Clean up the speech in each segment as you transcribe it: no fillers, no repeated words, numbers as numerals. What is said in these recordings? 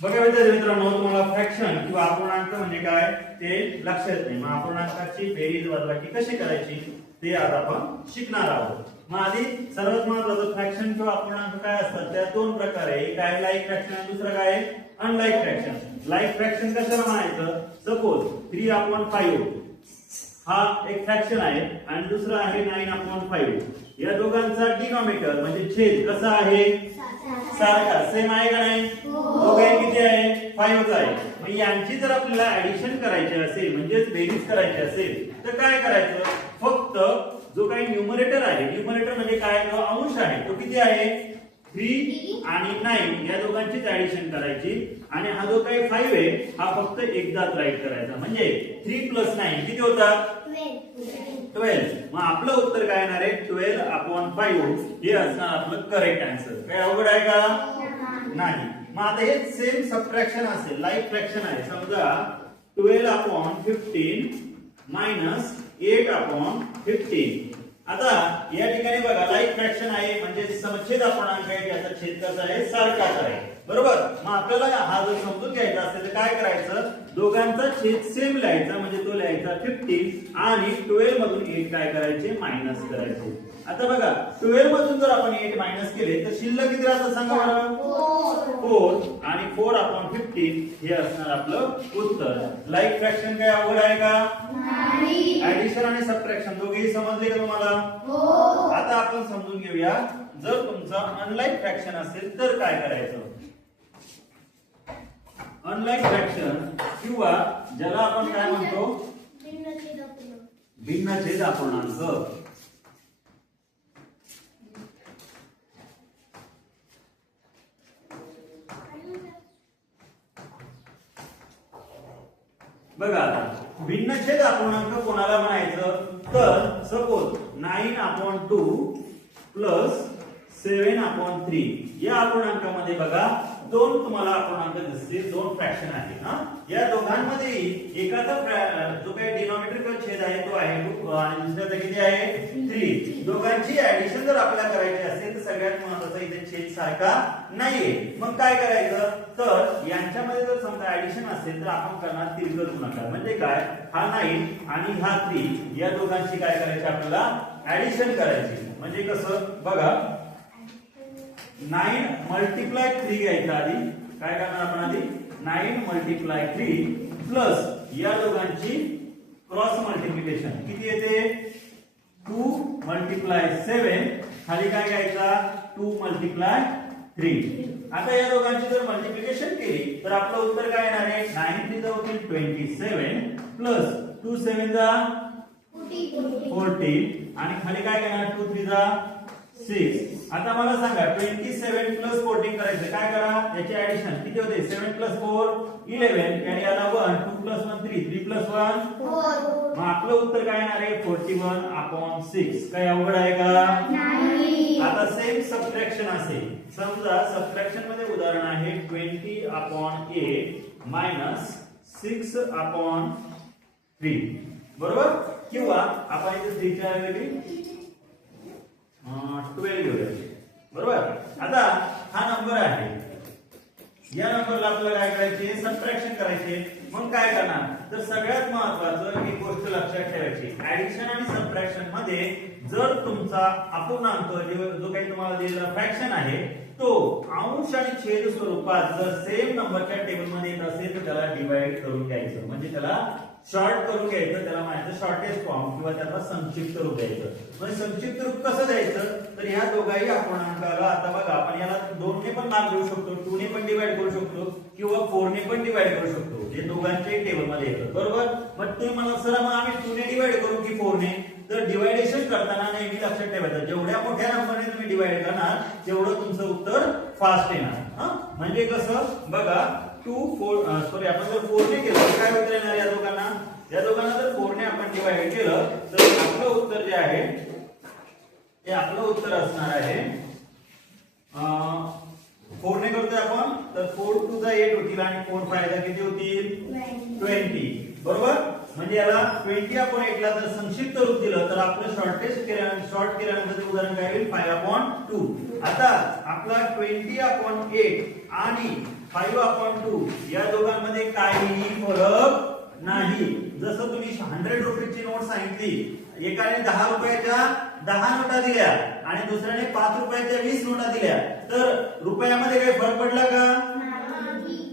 बघा विद्यार्थी मित्रांनो, तुम्हाला फ्रॅक्शन किंवा अपूर्णांक म्हणजे काय ते लक्षात येत नाही. मग अपूर्णांकाची बेरीज वजाबाकी कशी करायची ते आज आपण शिकणार आहोत. मग आधी सर्वात महत्त्वाचं फ्रॅक्शन किंवा अपूर्णांक काय असतात त्या दोन प्रकार आहे. एक आहे लाईक फ्रॅक्शन आणि दुसरं काय आहे अनलाईक फ्रॅक्शन. लाईक फ्रॅक्शन कशाला म्हणायचं, सपोज 3/5 हा एक फ्रॅक्शन आहे आणि दुसरा आहे 9/5. या दोघांचा डिनॉमिनेटर म्हणजे छेद कसा आहे, सारखा सेम आहे का नाही, दोघे किती आहे 5 आहे. मग यांची जर आपल्याला ऍडिशन करायची असेल म्हणजे बेरीज करायची असेल तर काय करायचं, फक्त जो काही न्यूमरेटर आहे, न्यूमरेटर म्हणजे काय, जो अंश आहे तो किती आहे 3 आणि 9 या दोघांचीच ऍडिशन करायची आणि हा जो काही 5 आहे हा फक्त एकदाच राईट करायचा. म्हणजे 3 + 9 किती होतात 12. मग आपलं उत्तर काय येणार आहे 12/5 हे असणार आपलं करेक्ट आन्सर. काय अवघड आहे का नाही. मग आता हे सेम सबट्रॅक्शन असेल, लाईक फ्रॅक्शन आहे. समजा 12/15 - 8/15. आता या ठिकाणी बघा लाईक फ्रॅक्शन आहे म्हणजे समछेद अपूर्णांक आहे, त्याचा छेद कसा आहे सारखाच आहे, बरोबर. मग आपल्याला हा जर समजून घ्यायचा असेल तर काय करायचं, दोघांचा छेद सेम लिहायचा म्हणजे तो लिहायचा 15 आणि 12 मधून 8 काय करायचे मायनस करायचे. आता बघा 12 मधून जर आपण 8 मायनस केले तर शिल्लक किती राहतं सांगा बरं 4 आणि 4/15 हे असणार आपलं उत्तर. लाईक फ्रॅक्शन काय अवघड आहे का नाही. ऍडिशन आणि सबट्रॅक्शन दोघेही समजले का तुम्हाला हो. आता आपण समजून घेऊया जर तुमचा अनलाईक फ्रॅक्शन असेल तर काय करायचं. अनलाईक फ्रॅक्शन किंवा ज्याला आपण काय म्हणतो भिन्नछेद अपूर्णांक. बघा आता भिन्नछेद अपूर्णांक कोणाला म्हणायचं, तर सपोज 9/2 + 7/3 या अपूर्णांकामध्ये बघा दोन तुम्हाला अपूर्णांक दिसतील, दोन फ्रॅक्शन आहेत. या दोघांमध्ये एकाचा जो काही डिनॉमिनेटर किंवा छेद आहे तो आहे 2 आणि दुसऱ्याचा किती आहे 3. दोघांची ऍडिशन जर आपल्याला करायची असेल तर सगळ्यात महत्त्वाचा इथे छेद सारखा नाहीये. मग काय करायचं, तर यांच्यामध्ये जर समजा ऍडिशन असेल तर आपण करणार तिरकस गुणाकार. म्हणजे काय, हा 9 आणि हा 3 या दोघांची काय करायची आपल्याला ऍडिशन करायची. म्हणजे कसं बघा 9 × 3 घ्यायचं आधी. काय करणार आपण आधी 9 × 3 प्लस या दोघांची क्रॉस मल्टिप्लिकेशन किती येते 2 × 7 खाली काय घ्यायचा 2 × 3. आता या दोघांची जर मल्टिप्लिकेशन केली तर आपलं उत्तर काय येणार आहे 9 3 होतील 27 प्लस 2 7 40 आणि खाली काय घेणार 2 3 6. आता मला सांगा 27 + 14 करायचं. काय करा याची ऍडिशन किती होते 7 + 4 11 आणि याला 1 2 + 1 3 3 + 1 4. मग आपलं उत्तर काय येणार आहे 41/6. काय अवघड आहे का नाही. आता सेम सबट्रॅक्शन असेल. समजा सबट्रॅक्शन मध्ये उदाहरण आहे 20/8 - 6/3 बरोबर. किंवा आपण इथे 3 च्या ऐवजी 12 घेऊया बरोबर. आता हा नंबर आहे, या नंबरला आपल्याला काय करायचे सबट्रॅक्शन करायचे. मग काय करणार, तर सगळ्यात महत्त्वाचं एक गोष्ट लक्षात ठेवायची, ऍडिशन आणि सबट्रॅक्शन मध्ये जर तुमचा अपूर्णांक जो काही तुम्हाला दिलेला फ्रॅक्शन आहे तो अंश आणि छेद स्वरूपात जर सेम नंबरच्या टेबल मध्ये येत असेल तर त्याला डिवाइड करून घ्यायचं. म्हणजे त्याला शॉर्ट करून घ्यायचं, त्याला म्हणायचं शॉर्टेस्ट फॉर्म किंवा त्याला संक्षिप्त रूप द्यायचं. म्हणजे संक्षिप्त रूप कसं द्यायचं, तर ह्या दोघाही अपूर्णांकाला आता बघा आपण याला 2 ने पण भाग देऊ शकतो, 2 ने पण डिवाइड करू शकतो किंवा 4 ने पण डिवाइड करू शकतो, जे दोघांच्याही टेबल मध्ये येतं बरोबर. मग तुम्ही मला सर मग आम्ही 2 ने डिवाइड करू की 4 ने, तर डिवायडेशन करताना नेहमी लक्षात ठेवायचं जेवढ्या मोठ्या नंबरने तुम्ही डिवाइड करणार तेवढं तुमचं उत्तर फास्ट येणार. म्हणजे कसं बघा 2 4 सॉरी आपण जर 4 ने केलं तर काय उत्तर येणार या दोघांना जर 4 ने आपण डिवाइड केलं तर आपलं उत्तर जे आहे ते आपलं उत्तर असणार आहे 4 ने करतोय आपण तर 4 2 8 होतील आणि 4 5 किती होतील 20 बरोबर. म्हणजे याला 20/8 ला जर संक्षिप्त रूप दिलं तर आपलं शॉर्ट केल्यानंतर ते उदाहरण काय होईल 5/2. आता आपला 20/8 आणि 5/2 या दोघांमध्ये काहीही फरक नाही. जसं तुम्ही 100 रुपयाची नोट सांगितली, एकाने 10 रुपयाच्या 10 नोटा दिल्या आणि दुसऱ्याने 5 रुपयाच्या 20 नोटा दिल्या, तर रुपयामध्ये काही फरक पडला का?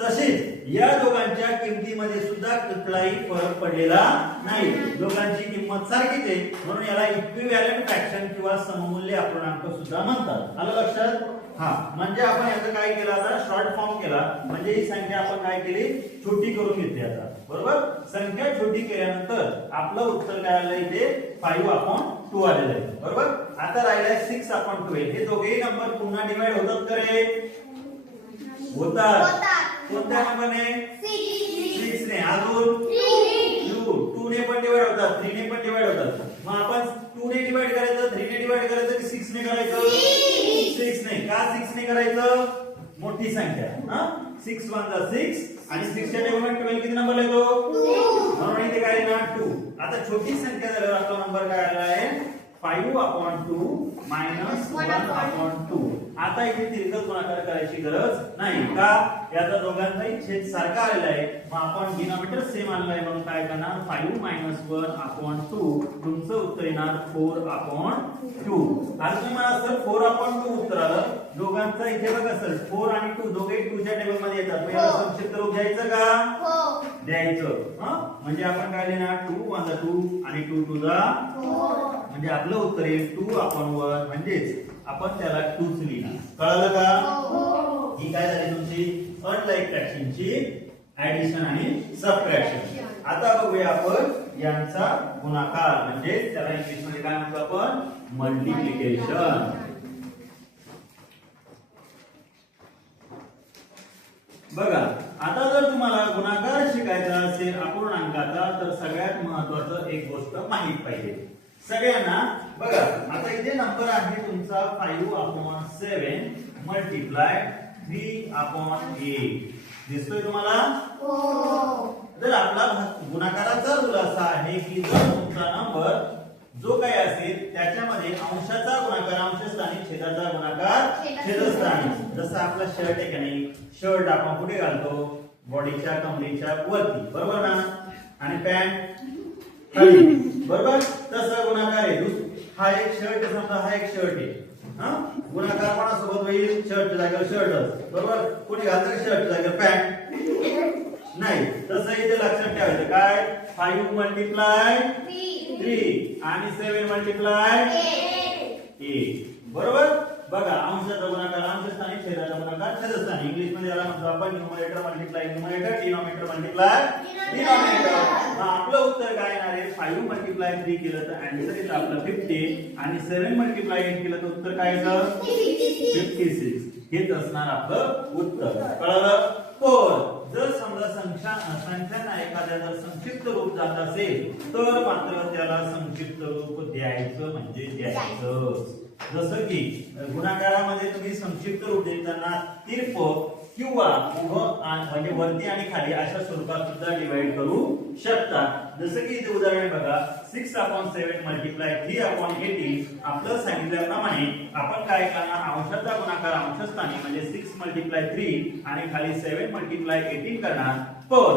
तसेच या दोघांच्या किमतीमध्ये सुद्धा कुठलाही फरक पडलेला नाही. दोघांची किंमत सारखीच आहे, म्हणून याला इक्विव्हॅलंट फ्रॅक्शन किंवा सममूल्य अपूर्णांक सुद्धा म्हणतात. आलं लक्षात? हा, म्हणजे आपण याचं काय केलं, आता शॉर्ट फॉर्म केला. म्हणजे ही संख्या आपण काय केली, छोटी करून घेतली. आता बरोबर, संख्या छोटी केल्यानंतर आपलं उत्तर काय आलं, इथे 5/2 आलेलं आहे. बरोबर, आता राहिलाय 6/12. हे दोघेही नंबर पुन्हा डिवाइड होतात का रे? होतात. कोणत्या नंबरने? 6 ने. अजून 2 ने पण डिवाइड होतात, 3 ने पण डिवाइड होतात. मग आपण 2 ने डिवाइड करायचं, 3 ने डिवाइड करायचं की 6 ने करायचं? 6 ने. का 6 ने करायचं? मोठी संख्या. 6 1 जा 6 आणि 6 च्या टेबलमध्ये 12 किती नंबर येतो? 2. म्हणून इथे काय ना 2. आता छोटी संख्या झाल्यावर आपला नंबर काय आला आहे? 5/2 मायनस 1/2. आता इथे तिरकस गुणाकार करायची गरज नाही. का? याचा दोघांचाही छेद सारखा आलेला आहे. मग आपण डिनॉमिनेटर सेम आणला आहे, म्हणून काय करणार? 5 मायनस 1/2. तुमचं उत्तर येणार 4/2. आता तुम्ही मला सर 4/2 उत्तर आलं. दोघांचा इथे बघा सर 4 आणि 2 दोघे 2 च्या टेबल मध्ये येतात. याला संक्षिप्त रूप द्यायचं का? हो, द्यायचं. म्हणजे आपण काय लिहिणार? 2 1 जा 2 आणि 2 2 जा 4. म्हणजे आपलं उत्तर येईल 2/1. म्हणजेच आपण त्याला 2च लिहिणार. कळलं का? हो. ही काय झाली तुमची अनलाइक फ्रॅक्शनची ऍडिशन आणि सबट्रॅक्शन. आता बघूया आपण यांचा गुणाकार, म्हणजे त्याला इंग्लिश मध्ये काय म्हणतो आपण? मल्टिप्लिकेशन. बघा, आता जर तुम्हाला गुणाकार शिकायचा असेल अपूर्णांकाचा, तर सगळ्यात महत्त्वाचं एक गोष्ट माहित पाहिजे सगळ्यांना. बघा, आता इथे नंबर आहे तुमचा 5/7 मल्टिप्लाय 3/8. दिसतोय तुम्हाला? हो. तर आपला गुणाकाराचा रूल असा आहे की जर तुमचा नंबर जो काही असेल त्याच्यामध्ये अंशाचा गुणाकार अंशस्थानी, छेदाचा गुणाकार छेदस्थानी. जसं आपला शर्ट आहे की नाही, शर्ट आपण कुठे घालतो? बॉडीच्या कमरेच्या वरती, बरोबर ना? आणि पॅन्ट खाली, बरोबर? तसा गुणाकार आहे. हा एक शर्ट, समजा हा एक शर्ट आहे. गुणाकार कोणासोबत होईल? शर्टच्या जागेवर शर्टच, बरोबर? कोणी घालतं शर्टच्या जागेवर पॅन्ट? नाही. तसं इथे लक्षात ठेवायचं काय? 5 मल्टिप्लाय 3 आणि 7 मल्टिप्लाय 8. बरोबर? बघा, अंशाचा गुणाकार अंशस्थानी, छेदाचा गुणाकार छेदस्थानी. इंग्लिश मध्ये याला म्हणतो आपण numerator multiply numerator, denominator multiply denominator. आपलं उत्तर काय येणार आहे? 5 मल्टिप्लाय 3 केलं तर आन्सर येईल आपलं 50 आणि 7 मल्टिप्लाय 8 केलं तर उत्तर काय येतं? 56. हेच असणार आपलं उत्तर. कळलं? पण जर समजा संख्यांना एखाद्या जर संक्षिप्त रूप जात असेल तर मात्र त्याला संक्षिप्त रूप द्यायचं म्हणजे द्यायचं. जसं की गुणाकारामध्ये तुम्ही संक्षिप्त रूप देताना तिरप किंवा उभं म्हणजे वरती आणि खाली अशा स्वरूपात सुद्धा डिवाइड करू शकता. जसं की इथे उदाहरण बघा, 6/7 मल्टिप्लाय 3/18. आपलं सांगितल्याप्रमाणे आपण काय करणार? अंशाचा गुणाकार अंशस्थानी म्हणजे 6 मल्टिप्लाय 3 आणि खाली 7 मल्टिप्लाय 18 करणार. पण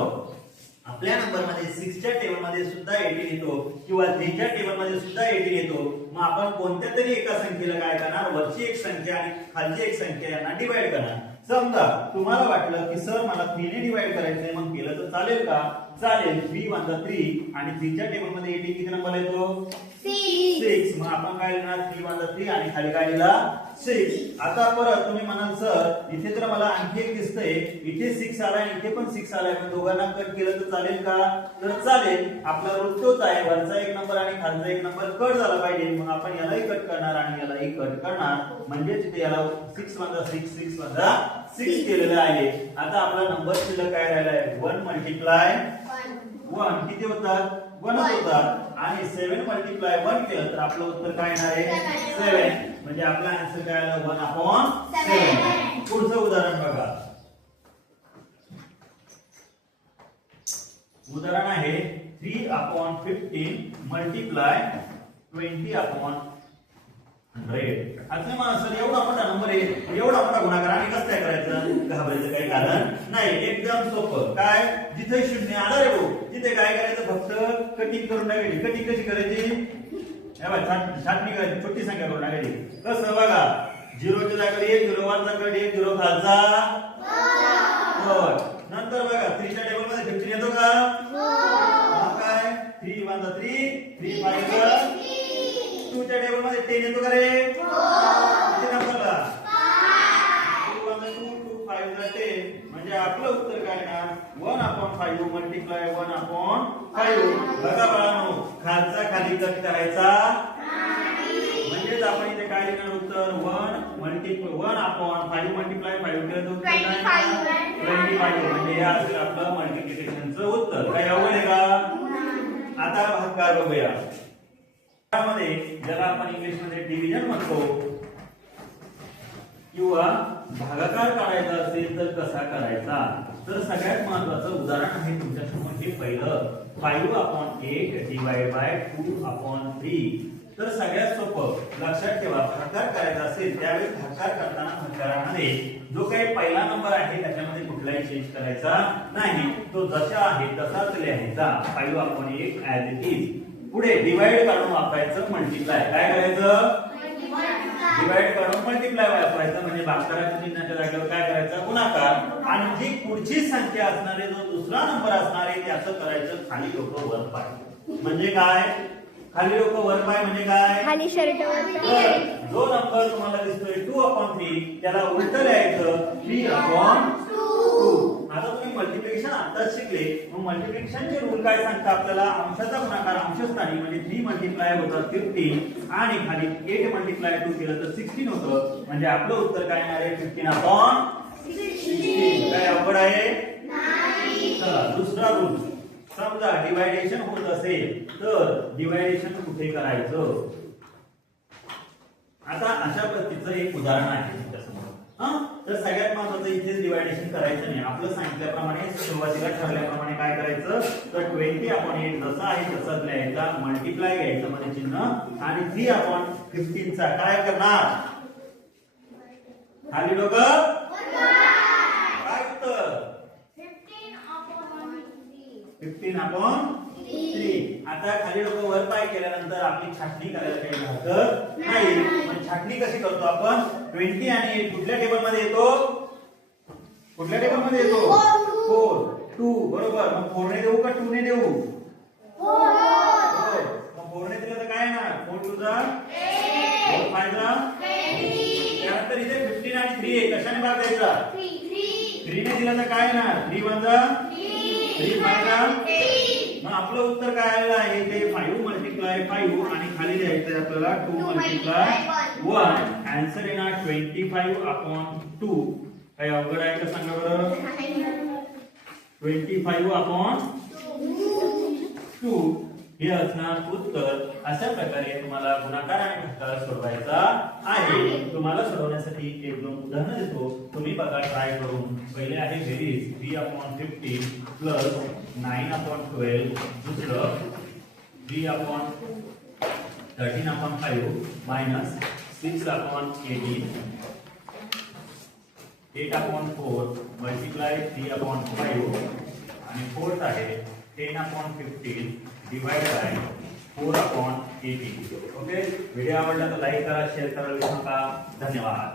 आपल्या नंबर मध्ये 6 च्या टेबल मध्ये सुद्धा 18 येतो किंवा 3 च्या टेबल मध्ये सुद्धा 18 येतो. मग आपण कोणत्या तरी एका संख्येला काय करणार? वरची एक संख्या आणि खालची एक संख्या यांना डिवाइड करणार. समजा तुम्हाला वाटलं की सर मला 3 ने डिवाइड करायचंय, मग केलं तर चालेल का? चालेल. 3 1 जा 3 आणि 3 च्या टेबल मध्ये 18 किती नंबर येतो? 6. मग आपण काय लिहिणार? 3 1 जा 3 आणि खाली काय लिहिला? 6. आता परत तुम्ही म्हणाल सर इथे तर मला आणखी एक दिसतंय, इथे 6 आलाय आणि इथे पण 6 आलाय, पण दोघांना कट केलं तर चालेल का? तर चालेल. आपला रूल तोच आहे, वरचा एक नंबर आणि खालचा एक नंबर कट झाला पाहिजे. मग आपण यालाही कट करणार आणि यालाही कट करणार, म्हणजे तिथे याला 6 1 जा 6 6 1 जा 6 केलेलं आहे. आता आपला नंबर शिल्लक काय राहिला आहे? 1 मल्टिप्लाय 1 किती होतात? 1 होतात. आणि 7 मल्टिप्लाय 1 केलं तर आपलं उत्तर काय येणार आहे? 7. म्हणजे आपला आन्सर काय आला? 1/7. पुढचं उदाहरण बघा. उदाहरण आहे 3 अपॉन 15 मल्टिप्लाय 20 अपॉन 100. आता मला सर एवढा मोठा नंबर आहे, एवढा मोठा गुणाकार आणि कसं काय करायचं? घाबरायचं काही कारण नाही, एकदम सोपं. काय जिथे शून्य आलं रे भाऊ तिथे काय करायचं? फक्त कटिंग करून टाकायची. कटिंग कशी करायची? छाटणी करायची, छोटी संख्या करून टाकायची. कसं बघा, 0 च्या जागी 1 0, 1 चा कडे 1 0 खालचा वर. नंतर बघा 3 च्या टेबल मध्ये 15 येतो का? मग काय 3 1 3 3 5 2 च्या टेबल मध्ये 10 येतो का रे? किती नंबरला? 2 1 2 2 5 10. म्हणजे आपलं उत्तर काय ना 1/5 मल्टिप्लाय 1/5. बघा बाळांनो, खालचा खाली कट करायचा म्हणजे आपण इथे काय लिहिणार? उत्तर 1/5 मल्टिप्लाय 5 केलं तर 25. म्हणजे हे असेल आपलं मल्टिप्लिकेशनचं उत्तर. काय अवघड आहे का? आता भागाकार बघूया. त्यामध्ये ज्याला आपण इंग्लिश मध्ये डिव्हिजन म्हणतो किंवा भागाकार काढायचा असेल तर कसा करायचा? तर सगळ्यात महत्त्वाचं उदाहरण आहे तुमच्या समोर हे पहिलं 5/8 डिवाइड बाय 2/3. तर सगळ्यात सोपं लक्षात ठेवा, भागाकार करायचा असेल त्यावेळी भागाकार करताना भागाकारामध्ये जो काही पहिला नंबर आहे त्याच्यामध्ये कुठलाही चेंज करायचा नाही, तो जसा आहे तसाच लिहायचा 5/8 ऍज इट इज. पुढे डिवाइड करून वापरायचं मल्टिप्लाय. काय करायचं? डिवाइड करून मल्टिप्लाय वापरायचं. म्हणजे भागाकाराच्या चिन्हाच्या जागेवर काय करायचं? गुणाकार. आणि जी पुढची संख्या असणार आहे, जो दुसरा नंबर असणार आहे त्याचं करायचं खाली डोकं वर पाय. म्हणजे काय? खाली डोकं वर पाय म्हणजे काय? खाली शर्ट वर. जो नंबर तुम्हाला दिसतोय 2/3 त्याला उलट लिहायचं 3/2. आता तुम्ही मल्टिप्लिकेशन आताच शिकले, मग मल्टिप्लिकेशनचे रूल काय सांगता आपल्याला? अंशाचा गुणाकार अंशस्थानी म्हणजे 3 मल्टिप्लाय होतं 15 आणि खाली 8 मल्टिप्लाय 2 केलं तर 16 होतं. म्हणजे आपलं उत्तर काय येणार आहे? 15/16. काय अवघड आहे? चला दुसरा रूल. समजा डिवायडेशन होत असेल तर डिवायडेशन कुठे करायचं? आता अशा पद्धतीचं एक उदाहरण आहे तुमच्यासमोर. तर सगळ्यात महत्त्वाचं इथेच डिवायडेशन करायचं नाही. आपलं सांगितल्याप्रमाणे सुरुवातीला ठरल्याप्रमाणे काय करायचं? तर 20/8 जसं आहे तसंच लिहायचा, मल्टिप्लाय घ्यायचं मध्ये चिन्ह आणि 3/15 चा काय करणार? खाली डोकं काय उत्तर? 15/3. आता खाली डोकं वर पाय केल्यानंतर आपली छाटणी करायला काही हरकत नाही. पण छाटणी कशी करतो आपण? 20 आणि 8 कुठल्या टेबल मध्ये येतो? कुठल्या टेबल मध्ये येतो? 4 2. बरोबर. मग 4 ने देऊ का 2 ने देऊ? 4. मग 4 ने दिलं तर काय येणार? 4 2 जा 4 5 जा. त्यानंतर इथे 15 आणि 3 आहे, कशाने भाग द्यायचा? 3 ने दिलं तर काय येणार? 3 1 जा 3 5 जा. मग आपलं उत्तर काय आलेलं आहे? ते 5 मल्टिप्लाय 5 आणि खाली द्यायचं आपल्याला 2 मल्टिप्लाय 1. आन्सर येणार 25/2. काय अवघड आहे का सांगा बरं? 25/2 हे असणार उत्तर. अशा प्रकारे तुम्हाला गुणाकार आणि भागाकार सोडवायचा आहे. तुम्हाला सोडवण्यासाठी एक दोन उदाहरणं देतो, तुम्ही बघा ट्राय करून. पहिले आहे बेरीज 3/15 प्लस 9/12. दुसरं 3/13/5 मायनस 6/18. 8/4 मल्टिप्लाय 3/5 आणि फोर्थ आहे 10/15 डिवाइड बाय 4/18. ओके, व्हिडिओ आवडला तर लाईक करा, शेअर करा, विसरू नका. धन्यवाद.